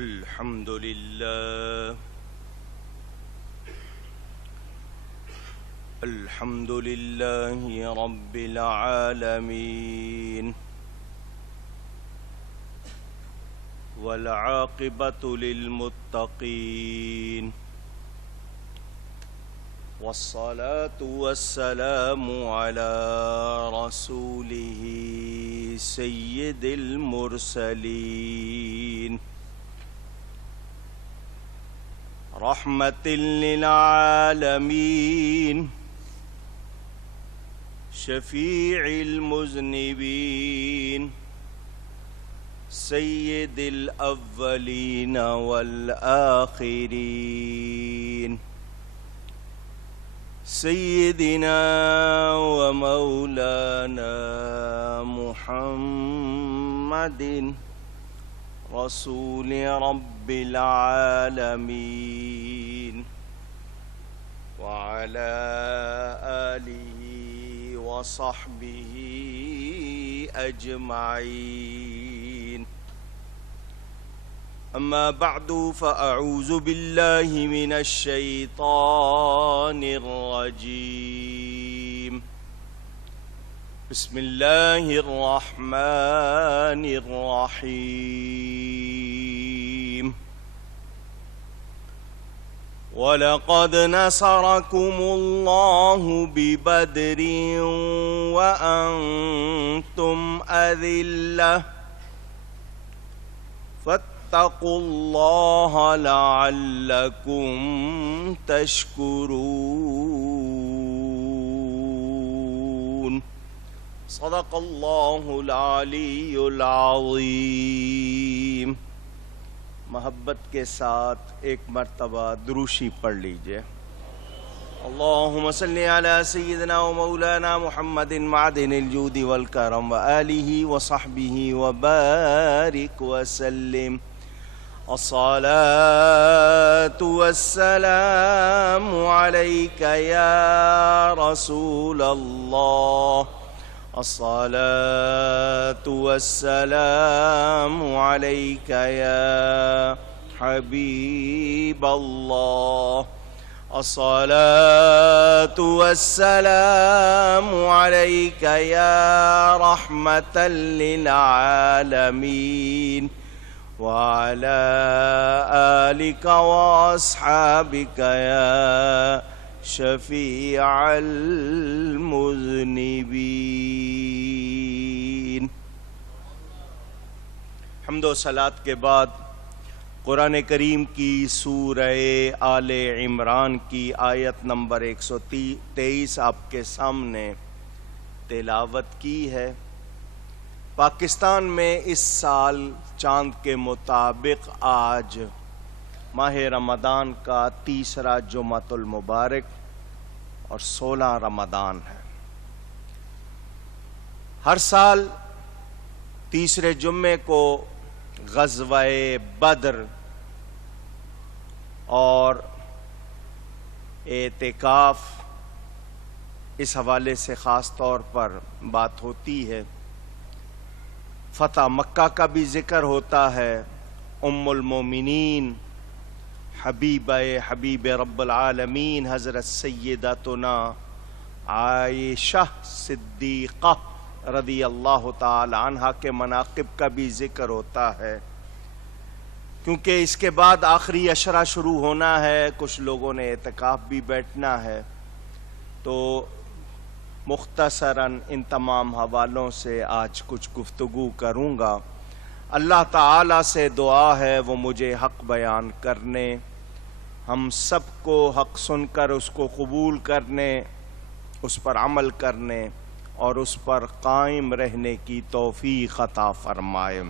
الحمد لله الحمد لله رب العالمين والعاقبة للمتقين والصلاة والسلام على رسوله سيد المرسلين رحمة للعالمين شفيع المذنبين سيد الأولين والآخرين سيدنا ومولانا محمد رسول رب العالمين وعلى آله وصحبه أجمعين أما بعد فأعوذ بالله من الشيطان الرجيم بسم الله الرحمن الرحيم ولقد نصركم الله ببدر وأنتم أذلة فاتقوا الله لعلكم تشكرون صدق الله العلی العظیم۔ محبت کے ساتھ ایک مرتبہ دروشی پڑھ لیجئے۔ اللہم صلی علی سیدنا و مولانا محمد معدن الجود والکرم وآلہ وصحبہ وبارک وسلم۔ الصلاة والسلام علیک یا رسول اللہ، الصلاة والسلام عليك يا حبيب الله، الصلاة والسلام عليك يا رحمة للعالمين، وعلى آلك وأصحابك يا شفیع المذنبین۔ حمد و صلات کے بعد قرآن کریم کی سورہ آل عمران کی آیت نمبر 123 آپ کے سامنے تلاوت کی ہے۔ پاکستان میں اس سال چاند کے مطابق آج ماہ رمضان کا تیسرا جمعۃ المبارک اور 16 رمضان ہے۔ ہر سال تیسرے جمعے کو غزوہ بدر اور اعتکاف اس حوالے سے خاص طور پر بات ہوتی ہے۔ فتح مکہ کا بھی ذکر ہوتا ہے۔ ام المومنین حبیب رب العالمین حضرت سیدتنا عائشہ صدیقہ رضی اللہ تعالی عنہ کے مناقب کا بھی ذکر ہوتا ہے، کیونکہ اس کے بعد آخری عشرہ شروع ہونا ہے، کچھ لوگوں نے اعتکاف بھی بیٹھنا ہے، تو مختصراً ان تمام حوالوں سے آج کچھ گفتگو کروں گا۔ اللہ تعالیٰ سے دعا ہے وہ مجھے حق بیان کرنے، ہم سب کو حق سن کر اس کو قبول کرنے، اس پر عمل کرنے اور اس پر قائم رہنے کی توفیق عطا فرمائے۔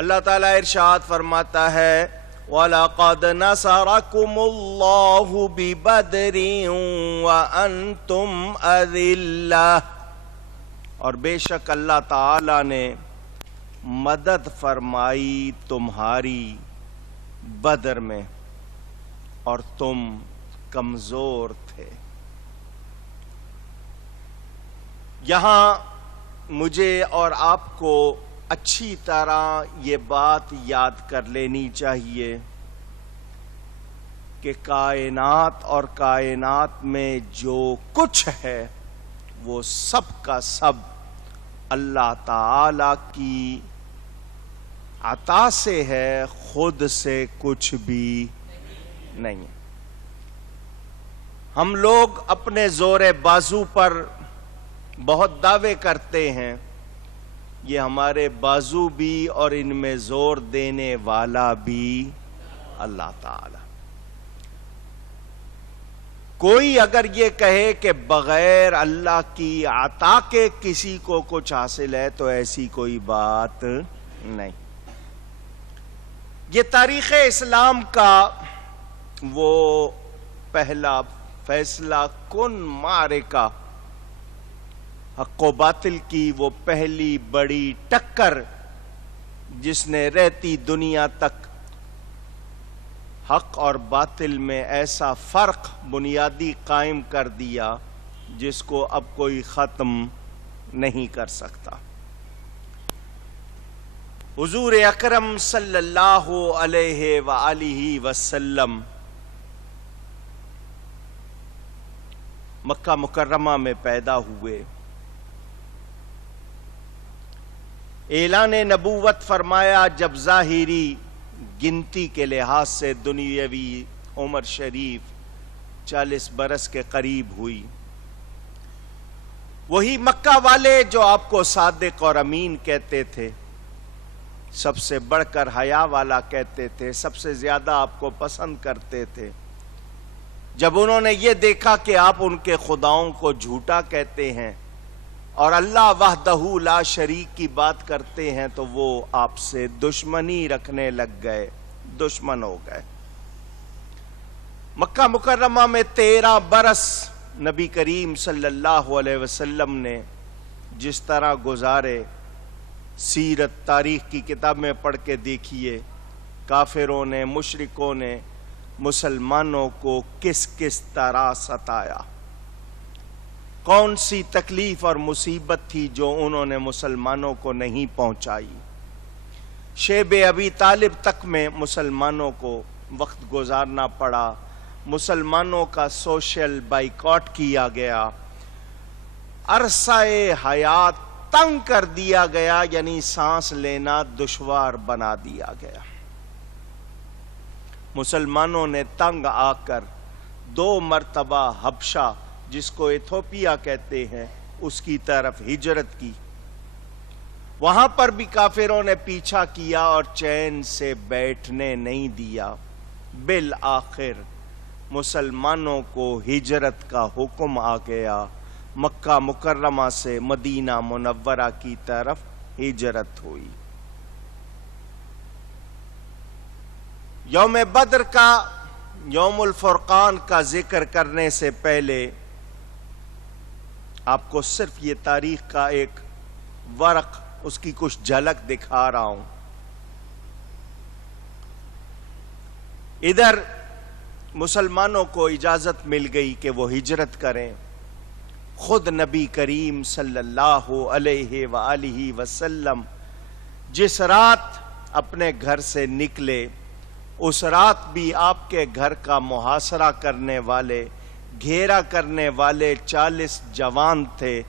اللہ تعالیٰ ارشاد فرماتا ہے وَلَقَدْ نَصَرَكُمُ اللَّهُ بِبَدْرٍ وَأَنْتُمْ أَذِلَّةٌ، اور بے شک اللہ تعالیٰ نے مدد فرمائی تمہاری بدر میں اور تم کمزور تھے۔ یہاں مجھے اور آپ کو اچھی طرح یہ بات یاد کر لینی چاہیے کہ کائنات اور کائنات میں جو کچھ ہے وہ سب کا سب اللہ تعالی کی عطا سے ہے، خود سے کچھ بھی نہیں۔ ہم لوگ اپنے زور بازو پر بہت دعوے کرتے ہیں، یہ ہمارے بازو بھی اور ان میں زور دینے والا بھی اللہ تعالی۔ کوئی اگر یہ کہے کہ بغیر اللہ کی عطا کے کسی کو کچھ حاصل ہے تو ایسی کوئی بات نہیں۔ یہ تاریخ اسلام کا وہ پہلا فیصلہ کن معرکہ، حق و باطل کی وہ پہلی بڑی ٹکر جس نے رہتی دنیا تک حق اور باطل میں ایسا فرق بنیادی قائم کر دیا جس کو اب کوئی ختم نہیں کر سکتا۔ حضور اکرم صلی اللہ علیہ وآلہ وسلم مکہ مکرمہ میں پیدا ہوئے، اعلان نبوت فرمایا جب ظاہری گنتی کے لحاظ سے دنیاوی عمر شریف 40 برس کے قریب ہوئی۔ وہی مکہ والے جو آپ کو صادق اور امین کہتے تھے، سب سے بڑھ کر حیا والا کہتے تھے، سب سے زیادہ آپ کو پسند کرتے تھے، جب انہوں نے یہ دیکھا کہ آپ ان کے خداؤں کو جھوٹا کہتے ہیں اور اللہ وحدہ لا شریک کی بات کرتے ہیں تو وہ آپ سے دشمنی رکھنے لگ گئے، دشمن ہو گئے۔ مکہ مکرمہ میں 13 برس نبی کریم صلی اللہ علیہ وسلم نے جس طرح گزارے، سیرت تاریخ کی کتاب میں پڑھ کے دیکھیے، کافروں نے، مشرکوں نے مسلمانوں کو کس کس طرح ستایا، کون سی تکلیف اور مصیبت تھی جو انہوں نے مسلمانوں کو نہیں پہنچائی۔ شیب ابی طالب تک میں مسلمانوں کو وقت گزارنا پڑا، مسلمانوں کا سوشل بائیکاٹ کیا گیا، عرصہ حیات تنگ کر دیا گیا، یعنی سانس لینا دشوار بنا دیا گیا۔ مسلمانوں نے تنگ آ کر 2 مرتبہ حبشہ، جس کو ایتھوپیا کہتے ہیں، اس کی طرف ہجرت کی۔ وہاں پر بھی کافروں نے پیچھا کیا اور چین سے بیٹھنے نہیں دیا۔ بالآخر مسلمانوں کو ہجرت کا حکم آ گیا، مکہ مکرمہ سے مدینہ منورہ کی طرف ہجرت ہوئی۔ یوم بدر کا، یوم الفرقان کا ذکر کرنے سے پہلے آپ کو صرف یہ تاریخ کا ایک ورق، اس کی کچھ جھلک دکھا رہا ہوں۔ ادھر مسلمانوں کو اجازت مل گئی کہ وہ ہجرت کریں۔ خود نبی کریم صلی اللہ علیہ وآلہ وسلم جس رات اپنے گھر سے نکلے، اس رات بھی آپ کے گھر کا محاصرہ کرنے والے، گھیرا کرنے والے 40 جوان تھے،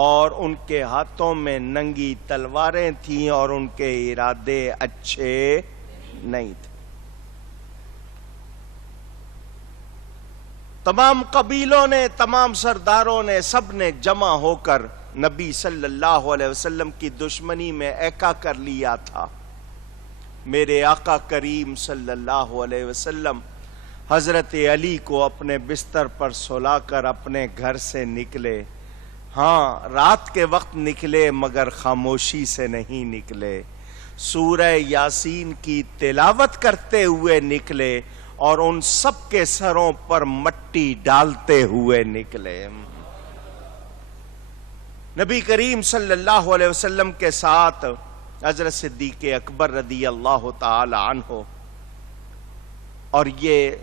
اور ان کے ہاتھوں میں ننگی تلواریں تھیں اور ان کے ارادے اچھے نہیں تھے۔ تمام قبیلوں نے، تمام سرداروں نے، سب نے جمع ہو کر نبی صلی اللہ علیہ وسلم کی دشمنی میں ایکا کر لیا تھا۔ میرے آقا کریم صلی اللہ علیہ وسلم حضرت علی کو اپنے بستر پر سلا کر اپنے گھر سے نکلے۔ ہاں، رات کے وقت نکلے مگر خاموشی سے نہیں نکلے، سورہ یاسین کی تلاوت کرتے ہوئے نکلے اور ان سب کے سروں پر مٹی ڈالتے ہوئے نکلے۔ نبی کریم صلی اللہ علیہ وسلم کے ساتھ حضرت صدیق اکبر رضی اللہ تعالی عنہ، اور یہ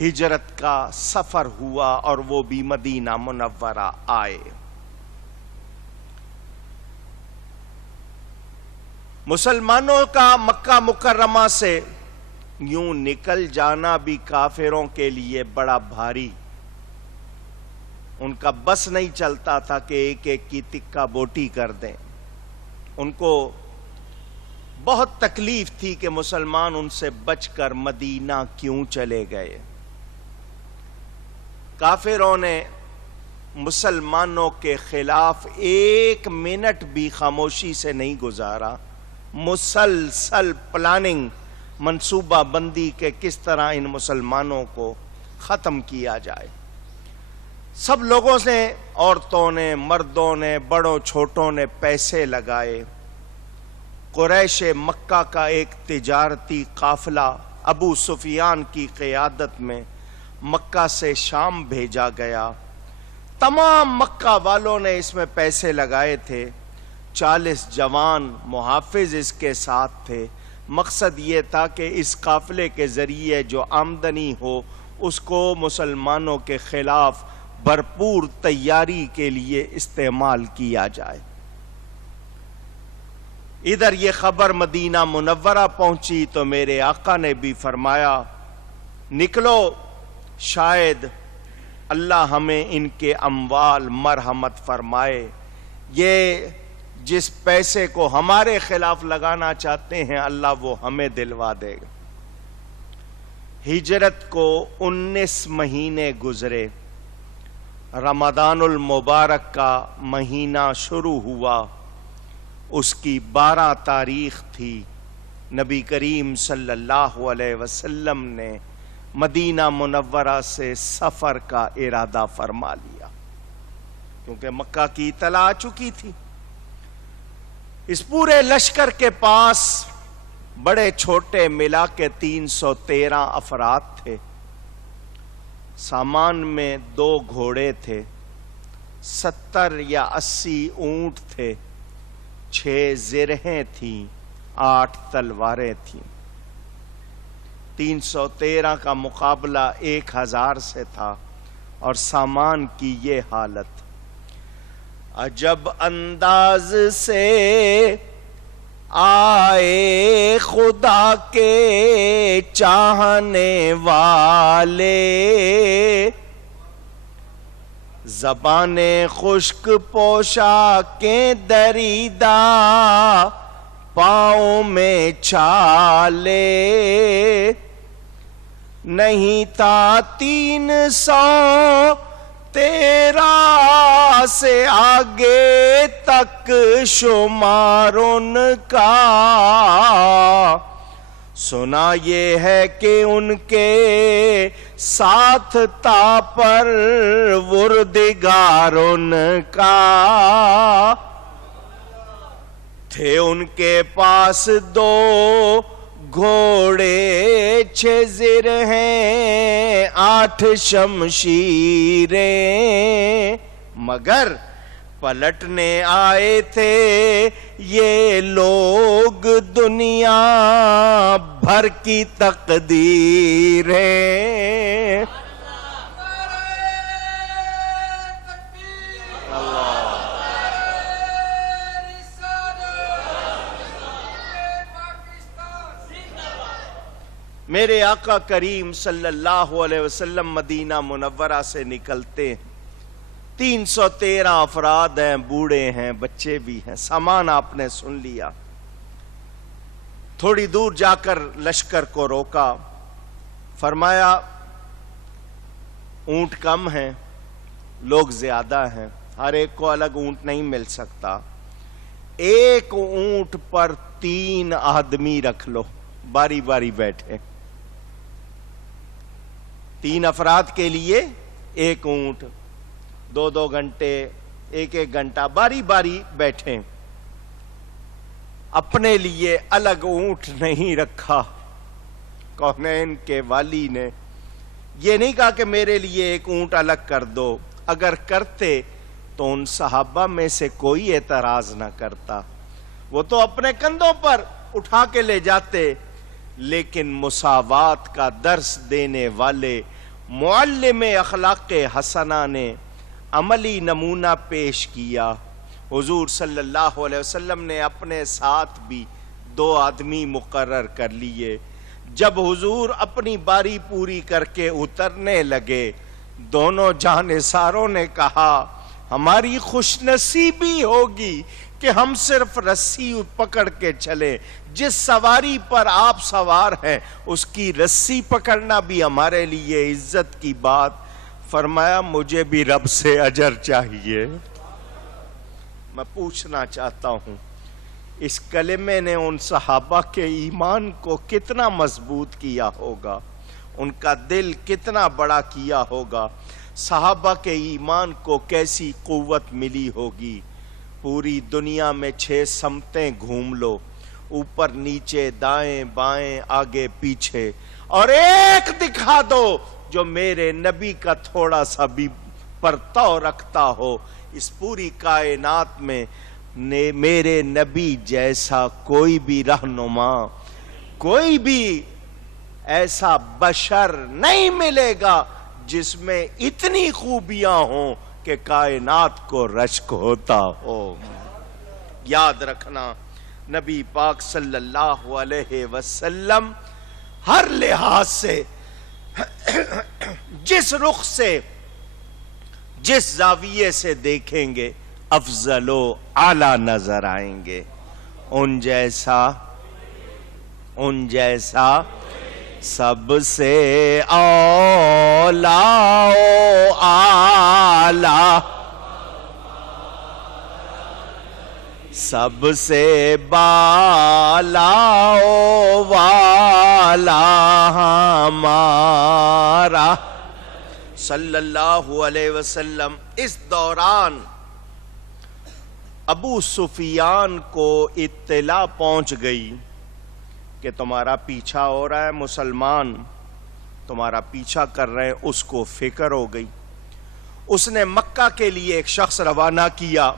ہجرت کا سفر ہوا اور وہ بھی مدینہ منورہ آئے۔ مسلمانوں کا مکہ مکرمہ سے یوں نکل جانا بھی کافروں کے لیے بڑا بھاری، ان کا بس نہیں چلتا تھا کہ ایک ایک کی تکہ بوٹی کر دیں۔ ان کو بہت تکلیف تھی کہ مسلمان ان سے بچ کر مدینہ کیوں چلے گئے۔ کافروں نے مسلمانوں کے خلاف ایک منٹ بھی خاموشی سے نہیں گزارا، مسلسل پلاننگ، منصوبہ بندی کہ کس طرح ان مسلمانوں کو ختم کیا جائے۔ سب لوگوں نے، عورتوں نے، مردوں نے، بڑوں چھوٹوں نے پیسے لگائے۔ قریش مکہ کا ایک تجارتی قافلہ ابو سفیان کی قیادت میں مکہ سے شام بھیجا گیا۔ تمام مکہ والوں نے اس میں پیسے لگائے تھے، 40 جوان محافظ اس کے ساتھ تھے۔ مقصد یہ تھا کہ اس قافلے کے ذریعے جو آمدنی ہو اس کو مسلمانوں کے خلاف بھرپور تیاری کے لیے استعمال کیا جائے۔ ادھر یہ خبر مدینہ منورہ پہنچی تو میرے آقا نے بھی فرمایا نکلو، شاید اللہ ہمیں ان کے اموال مرحمت فرمائے، یہ جس پیسے کو ہمارے خلاف لگانا چاہتے ہیں اللہ وہ ہمیں دلوا دے گا۔ ہجرت کو 19 مہینے گزرے، رمضان المبارک کا مہینہ شروع ہوا، اس کی 12 تاریخ تھی۔ نبی کریم صلی اللہ علیہ وسلم نے مدینہ منورہ سے سفر کا ارادہ فرما لیا، کیونکہ مکہ کی اطلاع آ چکی تھی۔ اس پورے لشکر کے پاس بڑے چھوٹے ملا کے 313 افراد تھے۔ سامان میں 2 گھوڑے تھے، 70 یا 80 اونٹ تھے، 6 زرہیں تھیں، 8 تلواریں تھیں۔ 313 کا مقابلہ 1000 سے تھا، اور سامان کی یہ حالت۔ عجب انداز سے آئے خدا کے چاہنے والے، زبانیں خشک پوشاکیں دریدہ، پاؤں میں چھالے، نہیں تھا 313 سے آگے تک شمار ان کا۔ سنا یہ ہے کہ ان کے ساتھ تھا پروردگار ان کا، تھے ان کے پاس 2 گھوڑے، 6 زرہیں، 8 شمشیریں، مگر پلٹنے آئے تھے یہ لوگ دنیا بھر کی تقدیریں۔ میرے آقا کریم صلی اللہ علیہ وسلم مدینہ منورہ سے نکلتے ہیں، 313 افراد ہیں، بوڑھے ہیں، بچے بھی ہیں۔ سامان آپ نے سن لیا۔ تھوڑی دور جا کر لشکر کو روکا، فرمایا اونٹ کم ہیں، لوگ زیادہ ہیں، ہر ایک کو الگ اونٹ نہیں مل سکتا، ایک اونٹ پر 3 آدمی رکھ لو، باری باری بیٹھے، 3 افراد کے لیے ایک اونٹ، 2 گھنٹے، 1 گھنٹہ باری باری بیٹھیں۔ اپنے لیے الگ اونٹ نہیں رکھا کونین کے والی نے، یہ نہیں کہا کہ میرے لیے ایک اونٹ الگ کر دو، اگر کرتے تو ان صحابہ میں سے کوئی اعتراض نہ کرتا، وہ تو اپنے کندھوں پر اٹھا کے لے جاتے، لیکن مساوات کا درس دینے والے معلم اخلاق حسنہ نے عملی نمونہ پیش کیا۔ حضور صلی اللہ علیہ وسلم نے اپنے ساتھ بھی 2 آدمی مقرر کر لیے۔ جب حضور اپنی باری پوری کر کے اترنے لگے، دونوں جانثاروں نے کہا ہماری خوش نصیبی ہوگی کہ ہم صرف رسی پکڑ کے چلے، جس سواری پر آپ سوار ہیں اس کی رسی پکڑنا بھی ہمارے لیے عزت کی بات۔ فرمایا مجھے بھی رب سے اجر چاہیے۔ میں پوچھنا چاہتا ہوں اس کلمے نے ان صحابہ کے ایمان کو کتنا مضبوط کیا ہوگا، ان کا دل کتنا بڑا کیا ہوگا، صحابہ کے ایمان کو کیسی قوت ملی ہوگی۔ پوری دنیا میں 6 سمتیں گھوم لو، اوپر نیچے دائیں بائیں آگے پیچھے، اور ایک دکھا دو جو میرے نبی کا تھوڑا سا بھی پرتو رکھتا ہو۔ اس پوری کائنات میں میرے نبی جیسا کوئی بھی رہنما، کوئی بھی ایسا بشر نہیں ملے گا جس میں اتنی خوبیاں ہوں کہ کائنات کو رشک ہوتا ہو۔ یاد رکھنا نبی پاک صلی اللہ علیہ وسلم ہر لحاظ سے، جس رخ سے، جس زاویے سے دیکھیں گے افضل و اعلی نظر آئیں گے۔ ان جیسا سب سے اولا و اعلی، سب سے بالا و والا ہمارا صلی اللہ علیہ وسلم۔ اس دوران ابو سفیان کو اطلاع پہنچ گئی کہ تمہارا پیچھا ہو رہا ہے، مسلمان تمہارا پیچھا کر رہے ہیں۔ اس کو فکر ہو گئی، اس نے مکہ کے لیے ایک شخص روانہ کیا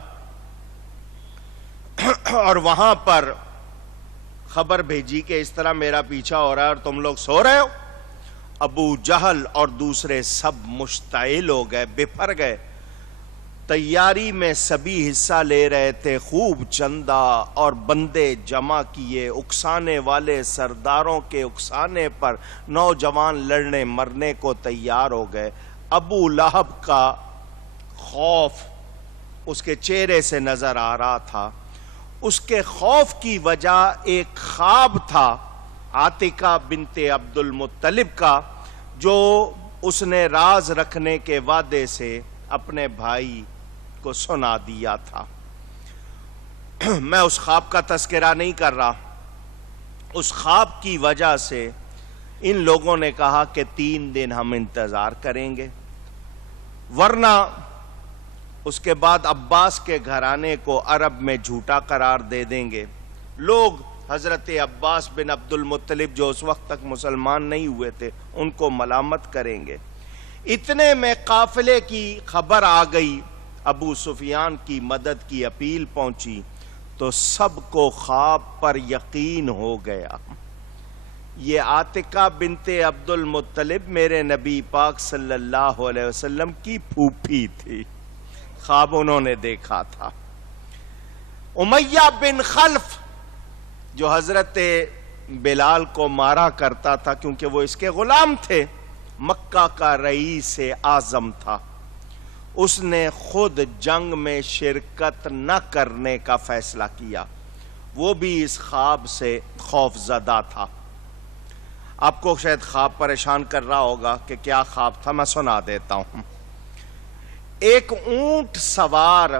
اور وہاں پر خبر بھیجی کہ اس طرح میرا پیچھا ہو رہا ہے اور تم لوگ سو رہے ہو۔ ابو جہل اور دوسرے سب مشتعل ہو گئے، بپھر گئے۔ تیاری میں سبھی حصہ لے رہے تھے، خوب چندہ اور بندے جمع کیے، اکسانے والے سرداروں کے اکسانے پر نوجوان لڑنے مرنے کو تیار ہو گئے۔ ابو لہب کا خوف اس کے چہرے سے نظر آ رہا تھا۔ اس کے خوف کی وجہ ایک خواب تھا عاتقہ بنت عبد المطلب کا، جو اس نے راز رکھنے کے وعدے سے اپنے بھائی کو سنا دیا تھا۔ میں اس خواب کا تذکرہ نہیں کر رہا۔ اس خواب کی وجہ سے ان لوگوں نے کہا کہ 3 دن ہم انتظار کریں گے، ورنہ اس کے بعد عباس کے گھرانے کو عرب میں جھوٹا قرار دے دیں گے۔ لوگ حضرت عباس بن عبد المطلب جو اس وقت تک مسلمان نہیں ہوئے تھے ان کو ملامت کریں گے۔ اتنے میں قافلے کی خبر آ گئی، ابو سفیان کی مدد کی اپیل پہنچی، تو سب کو خواب پر یقین ہو گیا۔ یہ عاتقہ بنت عبد المطلب میرے نبی پاک صلی اللہ علیہ وسلم کی پھوپھی تھی، خواب انہوں نے دیکھا تھا۔ امیہ بن خلف جو حضرت بلال کو مارا کرتا تھا کیونکہ وہ اس کے غلام تھے، مکہ کا رئیس اعظم تھا، اس نے خود جنگ میں شرکت نہ کرنے کا فیصلہ کیا۔ وہ بھی اس خواب سے خوف زدہ تھا۔ آپ کو شاید خواب پریشان کر رہا ہوگا کہ کیا خواب تھا، میں سنا دیتا ہوں۔ ایک اونٹ سوار،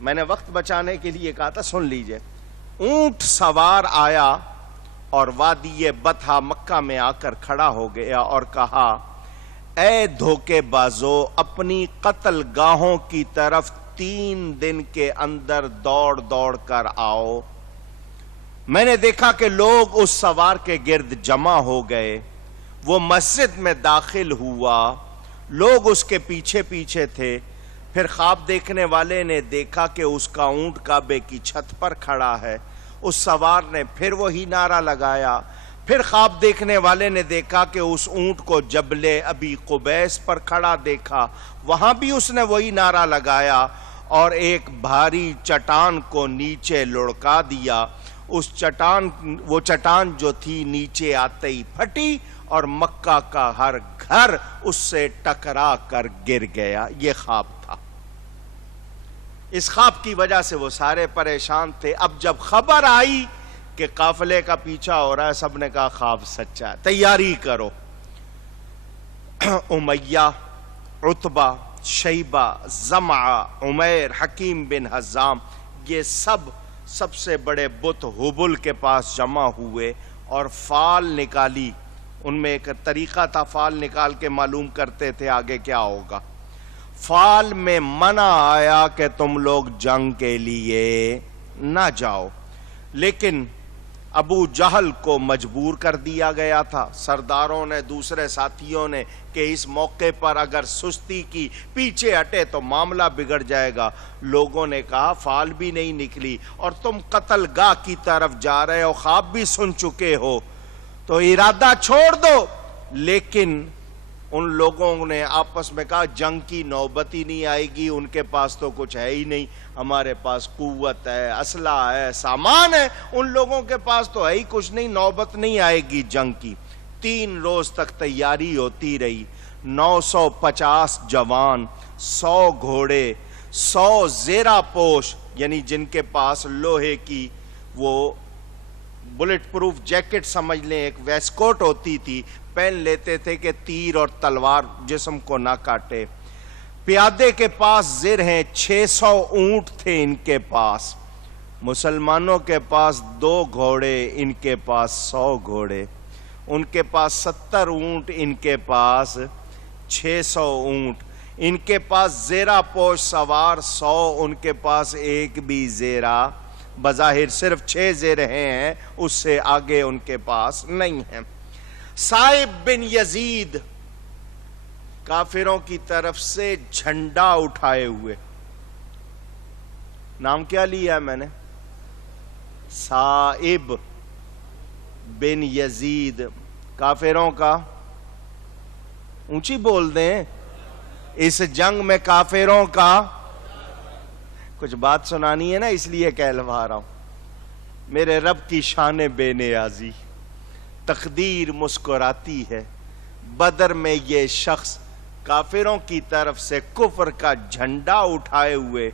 میں نے وقت بچانے کے لیے کہا تھا، سن لیجئے۔ اونٹ سوار آیا اور وادی بطحا مکہ میں آ کر کھڑا ہو گیا اور کہا اے دھوکے بازو، اپنی قتل گاہوں کی طرف 3 دن کے اندر دوڑ دوڑ کر آؤ۔ میں نے دیکھا کہ لوگ اس سوار کے گرد جمع ہو گئے، وہ مسجد میں داخل ہوا، لوگ اس کے پیچھے پیچھے تھے۔ پھر خواب دیکھنے والے نے دیکھا کہ اس کا اونٹ کعبے کی چھت پر کھڑا ہے، اس سوار نے پھر وہی نعرہ لگایا۔ پھر خواب دیکھنے والے نے دیکھا کہ اس اونٹ کو جبل ابی قبیس پر کھڑا دیکھا، وہاں بھی اس نے وہی نعرہ لگایا اور ایک بھاری چٹان کو نیچے لڑکا دیا۔ وہ چٹان جو تھی نیچے آتے ہی پھٹی اور مکہ کا ہر گھر اس سے ٹکرا کر گر گیا. یہ خواب تھا. اس خواب کی وجہ سے وہ سارے پریشان تھے. اب جب خبر آئی کہ قافلے کا پیچھا ہو رہا ہے, سب نے کہا خواب سچا ہے, تیاری کرو. امیہ, عتبہ, شیبہ, زمعہ, عمیر, حکیم بن حزام, یہ سب سے بڑے بت ہبل کے پاس جمع ہوئے اور فال نکالی. ان میں ایک طریقہ تھا, فال نکال کے معلوم کرتے تھے آگے کیا ہوگا. فال میں منع آیا کہ تم لوگ جنگ کے لیے نہ جاؤ, لیکن ابو جہل کو مجبور کر دیا گیا تھا. سرداروں نے, دوسرے ساتھیوں نے, کہ اس موقع پر اگر سستی کی, پیچھے ہٹے تو معاملہ بگڑ جائے گا. لوگوں نے کہا فال بھی نہیں نکلی اور تم قتل گاہ کی طرف جا رہے ہو, خواب بھی سن چکے ہو, تو ارادہ چھوڑ دو. لیکن ان لوگوں نے آپس میں کہا جنگ کی نوبت ہی نہیں آئے گی, ان کے پاس تو کچھ ہے ہی نہیں, ہمارے پاس قوت ہے, اسلحہ ہے, سامان ہے, ان لوگوں کے پاس تو ہے ہی کچھ نہیں, نوبت نہیں آئے گی جنگ کی. 3 روز تک تیاری ہوتی رہی. 950 جوان, 100 گھوڑے, 100 زیرہ پوش, یعنی جن کے پاس لوہے کی وہ بلٹ پروف جیکٹ سمجھ لیں, ایک ویسکوٹ ہوتی تھی, پہن لیتے تھے کہ تیر اور تلوار جسم کو نہ کاٹے. پیادے کے پاس زر ہیں, 600 اونٹ تھے ان کے پاس. مسلمانوں کے پاس 2 گھوڑے, ان کے پاس 100 گھوڑے. ان کے پاس 70 اونٹ, ان کے پاس 600 اونٹ. ان کے پاس زیرہ پوش سوار 100, ان کے پاس ایک بھی زیرہ, بظاہر صرف 6 زیرہیں ہیں, اس سے آگے ان کے پاس نہیں ہیں. صائب بن یزید کافروں کی طرف سے جھنڈا اٹھائے ہوئے. نام کیا لیا ہے میں نے؟ صائب بن یزید. کافروں کا اونچی بول دیں, اس جنگ میں کافروں کا کچھ بات سنانی ہے نا, اس لیے کہلوا رہا ہوں. میرے رب کی شان بے نیازی, تقدیر مسکراتی ہے. بدر میں یہ شخص کافروں کی طرف سے کفر کا جھنڈا اٹھائے ہوئے,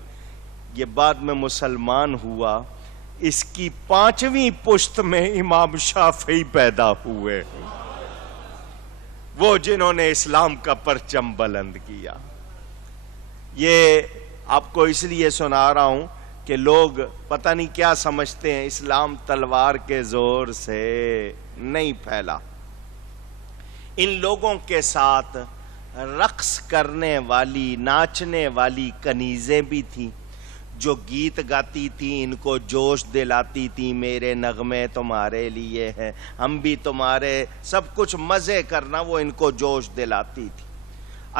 یہ بعد میں مسلمان ہوا. اس کی 5ویں پشت میں امام شافعی پیدا ہوئے, وہ جنہوں نے اسلام کا پرچم بلند کیا. یہ آپ کو اس لیے سنا رہا ہوں کہ لوگ پتہ نہیں کیا سمجھتے ہیں, اسلام تلوار کے زور سے نہیں پھیلا. ان لوگوں کے ساتھ رقص کرنے والی, ناچنے والی کنیزیں بھی تھیں جو گیت گاتی تھیں, ان کو جوش دلاتی تھیں, میرے نغمے تمہارے لیے ہیں, ہم بھی تمہارے, سب کچھ مزے کرنا, وہ ان کو جوش دلاتی تھی.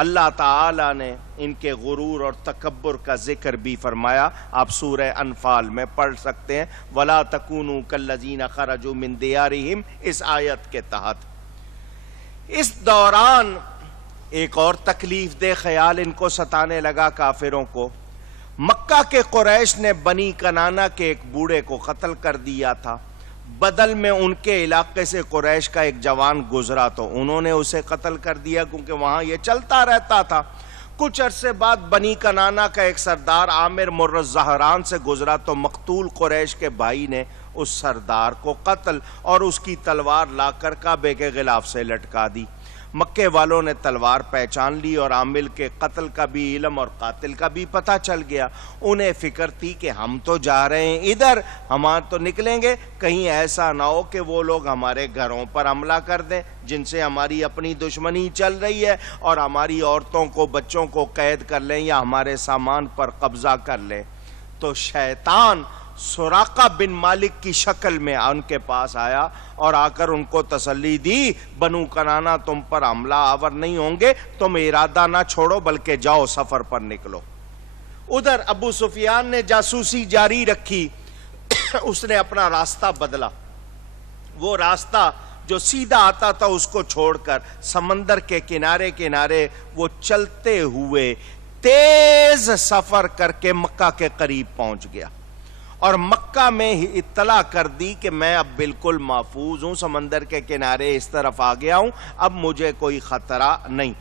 اللہ تعالیٰ نے ان کے غرور اور تکبر کا ذکر بھی فرمایا. آپ سورہ انفال میں پڑھ سکتے ہیں, وَلَا تَكُونُوا كَالَّذِينَ خَرَجُوا مِن دِيَارِهِمْ, اس آیت کے تحت. اس دوران ایک اور تکلیف دہ خیال ان کو ستانے لگا کافروں کو. مکہ کے قریش نے بنی کنانہ کے ایک بوڑھے کو قتل کر دیا تھا. بدل میں ان کے علاقے سے قریش کا ایک جوان گزرا تو انہوں نے اسے قتل کر دیا, کیونکہ وہاں یہ چلتا رہتا تھا. کچھ عرصے بعد بنی کنانہ کا ایک سردار عامر مر الزہران سے گزرا تو مقتول قریش کے بھائی نے اس سردار کو قتل اور اس کی تلوار لا کر کعبے کے غلاف سے لٹکا دی. مکے والوں نے تلوار پہچان لی اور عامل کے قتل کا بھی علم اور قاتل کا بھی پتہ چل گیا. انہیں فکر تھی کہ ہم تو جا رہے ہیں ادھر, ہم تو نکلیں گے, کہیں ایسا نہ ہو کہ وہ لوگ ہمارے گھروں پر حملہ کر دیں جن سے ہماری اپنی دشمنی چل رہی ہے, اور ہماری عورتوں کو, بچوں کو قید کر لیں یا ہمارے سامان پر قبضہ کر لیں. تو شیطان سراقہ بن مالک کی شکل میں ان کے پاس آیا اور آ کر ان کو تسلی دی, بنو کنانہ تم پر حملہ آور نہیں ہوں گے, تم ارادہ نہ چھوڑو بلکہ جاؤ سفر پر نکلو. ادھر ابو سفیان نے جاسوسی جاری رکھی, اس نے اپنا راستہ بدلا. وہ راستہ جو سیدھا آتا تھا اس کو چھوڑ کر سمندر کے کنارے کنارے وہ چلتے ہوئے تیز سفر کر کے مکہ کے قریب پہنچ گیا. اور مکہ میں اطلاع کر دی کہ میں اب بالکل محفوظ ہوں، سمندر کے کنارے اس طرف آ گیا ہوں، اب مجھے کوئی خطرہ نہیں۔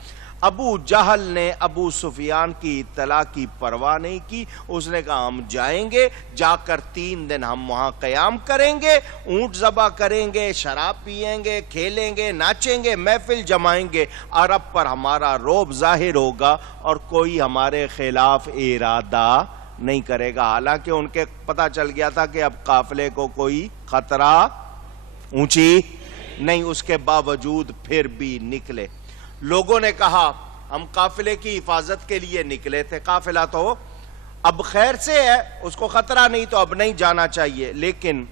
ابو جہل نے ابو سفیان کی اطلاع کی پرواہ نہیں کی، اس نے کہا ہم جائیں گے، جا کر 3 دن ہم وہاں قیام کریں گے، اونٹ ذبح کریں گے، شراب پیئیں گے، کھیلیں گے، ناچیں گے، محفل جمائیں گے، عرب پر ہمارا رعب ظاہر ہوگا اور کوئی ہمارے خلاف ارادہ نہیں کرے گا۔ حالانکہ ان کے پتہ چل گیا تھا کہ اب قافلے کو کوئی خطرہ اونچی نہیں، اس کے باوجود پھر بھی نکلے۔ لوگوں نے کہا ہم قافلے کی حفاظت کے لیے نکلے تھے، قافلہ تو اب خیر سے ہے، اس کو خطرہ نہیں تو اب نہیں جانا چاہیے، لیکن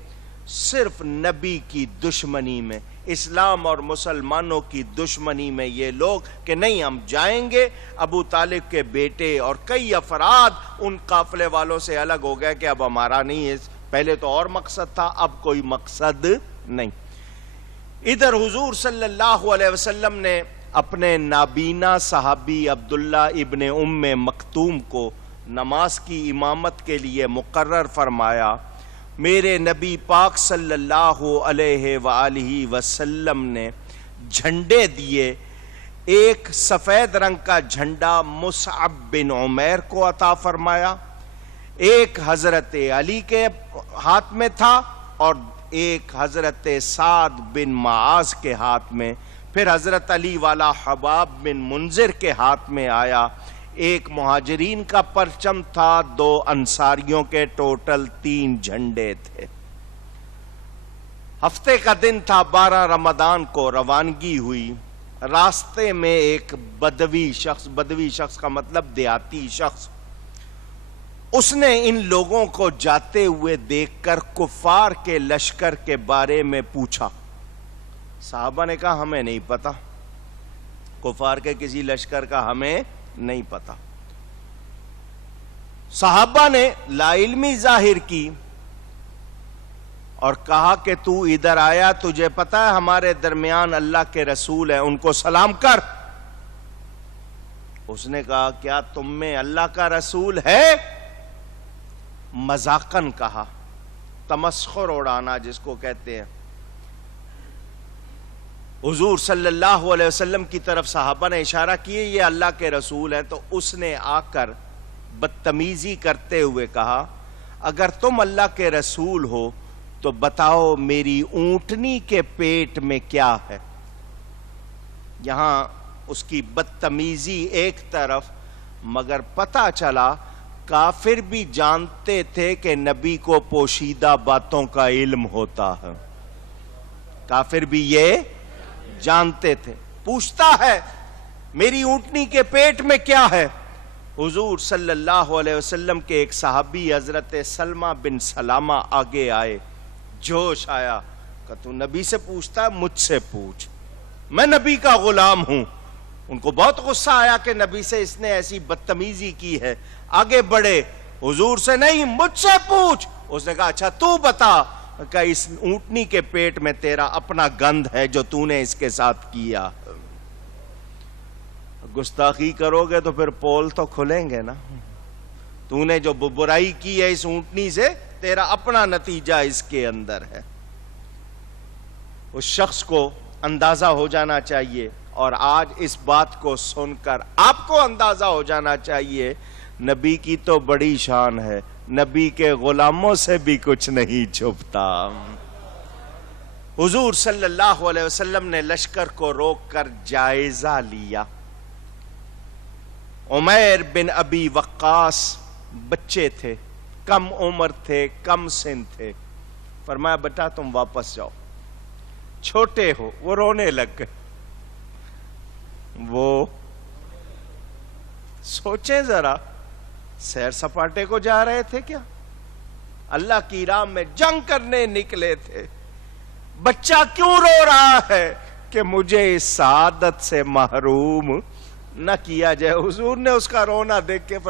صرف نبی کی دشمنی میں، اسلام اور مسلمانوں کی دشمنی میں یہ لوگ کہ نہیں ہم جائیں گے۔ ابو طالب کے بیٹے اور کئی افراد ان قافلے والوں سے الگ ہو گئے کہ اب ہمارا نہیں ہے، پہلے تو اور مقصد تھا، اب کوئی مقصد نہیں۔ ادھر حضور صلی اللہ علیہ وسلم نے اپنے نابینا صحابی عبداللہ ابن ام مکتوم کو نماز کی امامت کے لیے مقرر فرمایا۔ میرے نبی پاک صلی اللہ علیہ وآلہ وسلم نے جھنڈے دیے، ایک سفید رنگ کا جھنڈا مصعب بن عمیر کو عطا فرمایا، ایک حضرت علی کے ہاتھ میں تھا اور ایک حضرت سعد بن معاذ کے ہاتھ میں، پھر حضرت علی والا حباب بن منذر کے ہاتھ میں آیا، ایک مہاجرین کا پرچم تھا، 2 انصاریوں کے، ٹوٹل 3 جھنڈے تھے۔ ہفتے کا دن تھا، 12 رمضان کو روانگی ہوئی۔ راستے میں ایک بدوی شخص کا مطلب دیہاتی شخص، اس نے ان لوگوں کو جاتے ہوئے دیکھ کر کفار کے لشکر کے بارے میں پوچھا۔ صحابہ نے کہا ہمیں نہیں پتا، کفار کے کسی لشکر کا ہمیں نہیں پتا۔ صحابہ نے لا علمی ظاہر کی اور کہا کہ تو ادھر آیا، تجھے پتا ہے ہمارے درمیان اللہ کے رسول ہیں، ان کو سلام کر۔ اس نے کہا کیا تم میں اللہ کا رسول ہے؟ مذاقن کہا، تمسخر اڑانا جس کو کہتے ہیں۔ حضور صلی اللہ علیہ وسلم کی طرف صحابہ نے اشارہ کیے یہ اللہ کے رسول ہیں، تو اس نے آ کر بدتمیزی کرتے ہوئے کہا اگر تم اللہ کے رسول ہو تو بتاؤ میری اونٹنی کے پیٹ میں کیا ہے۔ یہاں اس کی بدتمیزی ایک طرف، مگر پتہ چلا کافر بھی جانتے تھے کہ نبی کو پوشیدہ باتوں کا علم ہوتا ہے، کافر بھی یہ جانتے تھے۔ پوچھتا ہے میری اونٹنی کے پیٹ میں کیا ہے؟ حضور صلی اللہ علیہ وسلم کے ایک صحابی حضرت سلمہ بن سلامہ آگے آئے، جوش آیا کہ تو نبی سے پوچھتا ہے، مجھ سے پوچھ، میں نبی کا غلام ہوں۔ ان کو بہت غصہ آیا کہ نبی سے اس نے ایسی بدتمیزی کی ہے، آگے بڑھے، حضور سے نہیں مجھ سے پوچھ۔ اس نے کہا اچھا تو بتا کہ اس اونٹنی کے پیٹ میں تیرا اپنا گند ہے جو تو نے اس کے ساتھ کیا۔ گستاخی کرو گے تو پھر پول تو کھلیں گے نا، تو نے جو برائی کی ہے اس اونٹنی سے، تیرا اپنا نتیجہ اس کے اندر ہے۔ اس شخص کو اندازہ ہو جانا چاہیے، اور آج اس بات کو سن کر آپ کو اندازہ ہو جانا چاہیے نبی کی تو بڑی شان ہے، نبی کے غلاموں سے بھی کچھ نہیں چھپتا۔ حضور صلی اللہ علیہ وسلم نے لشکر کو روک کر جائزہ لیا۔ عمیر بن ابی وقاص بچے تھے، کم عمر تھے، کم سن تھے۔ فرمایا بیٹا تم واپس جاؤ، چھوٹے ہو۔ وہ رونے لگ گئے۔ وہ سوچیں ذرا، سیر سپاٹے کو جا رہے تھے کیا؟ اللہ کی راہ میں جنگ کرنے نکلے تھے۔ بچہ کیوں رو رہا ہے کہ مجھے اس سعادت سے محروم نہ کیا جائے؟ حضور نے اس کا رونا دیکھ کے فرمایا